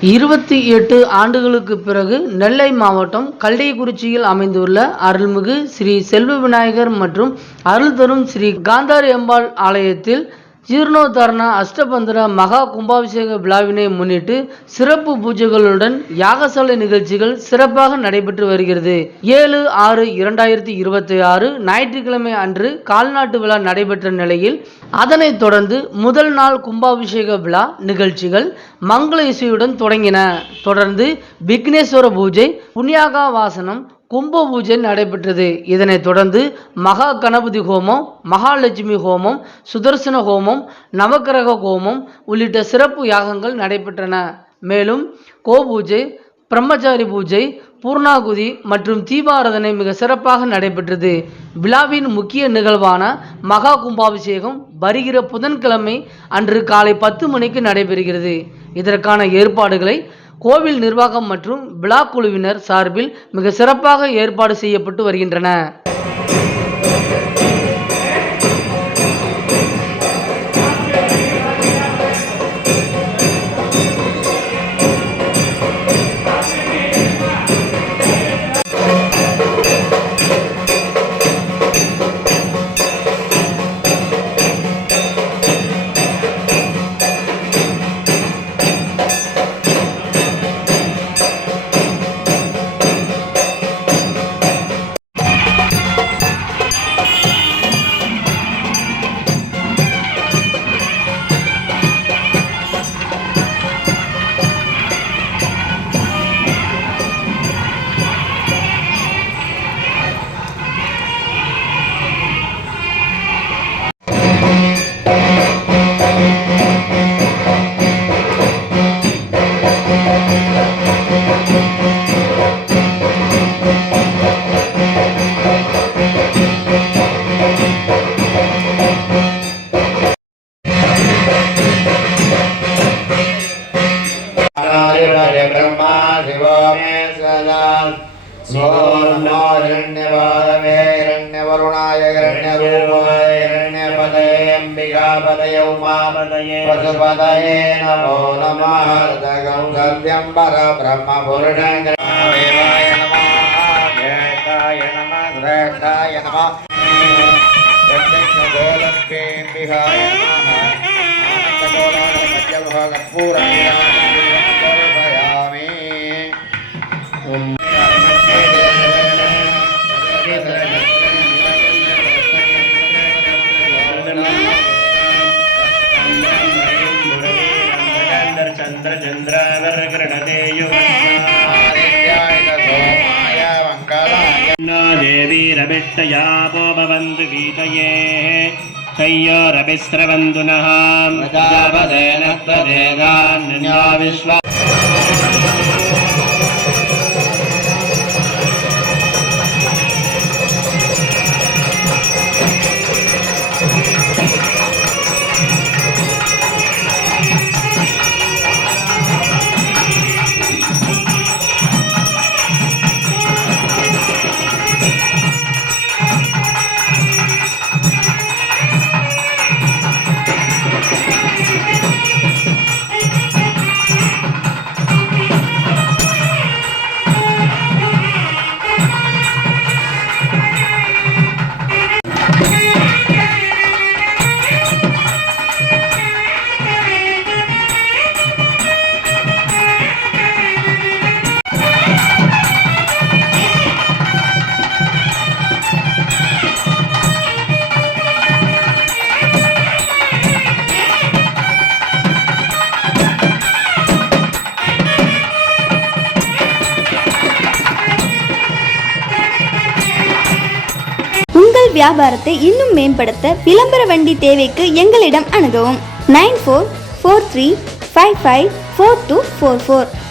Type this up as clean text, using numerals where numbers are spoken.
28 ஆண்டுகளுக்கு பிறகு நெல்லை மாவட்டம் கல்டைக்குறிச்சியில் அமைந்துள்ள அருள்மிகு ஸ்ரீ செல்வ விநாயகர் மற்றும் அருள் தரும் ஸ்ரீ காந்தாரி அம்பாள் ஆலயத்தில் ஜீர்ணோத்தாரண அஷ்டபந்தன மகா கும்பாபிஷேக விழாவினை முன்னிட்டு சிறப்பு பூஜைகளுடன் யாகசாலை நிகழ்ச்சிகள் சிறப்பாக நடைபெற்று வருகிறது. 7/6/2026 ஞாயிற்றுக்கிழமை அன்று கால்நாட்டு விழா நடைபெற்ற நிலையில் அதனைத் தொடர்ந்து முதல் நாள் கும்பாபிஷேக விழா நிகழ்ச்சிகள் மங்கள இசையுடன் தொடங்கின. தொடர்ந்து விக்னேஸ்வர பூஜை, புண்ணியாக வாசனம், கும்ப பூஜை நடைபெற்றது. இதனைத் தொடர்ந்து மகா கணபதி ஹோமம், மகாலட்சுமி ஹோமம், சுதர்சன ஹோமம், நவக்கிரக ஹோமம் உள்ளிட்ட சிறப்பு யாகங்கள் நடைபெற்றன. மேலும் கோபூஜை, பிரம்மச்சாரி பூஜை, பூர்ணாகுதி மற்றும் தீபாராதனை மிக சிறப்பாக நடைபெற்றது. விழாவின் முக்கிய நிகழ்வான மகா கும்பாபிஷேகம் வருகிற புதன்கிழமை அன்று காலை 10 மணிக்கு நடைபெறுகிறது. இதற்கான ஏற்பாடுகளை கோவில் நிர்வாகம் மற்றும் விழா குழுவினர் சார்பில் மிக சிறப்பாக ஏற்பாடு செய்யப்பட்டு வருகின்றன. ब्रह्मा शिवो मे सदा हिरण्यवरुणाय हिरण्यरूपाय हिरण्यपतये अंबिकापतये उमापतये पशुपतये नमो नमः सगं सत्यं परब्रह्म पुरुषं देवाय नमः ज्येष्ठाय नमः श्रेष्ठाय नमः यज्ञगोलक्ष्मीम्बिकाय नमः आनन्दगोलाकर्पूरं देवीरभिष्टयापो गीतये शय्योरभिस्रवन्तु नः प्रजापतेन त्वदेगान्यो विश्वा வியாபாரத்தை இன்னும் மேம்படுத்த விளம்பர வண்டி தேவைக்கு எங்களிடம் அணுகவும் 9443554244.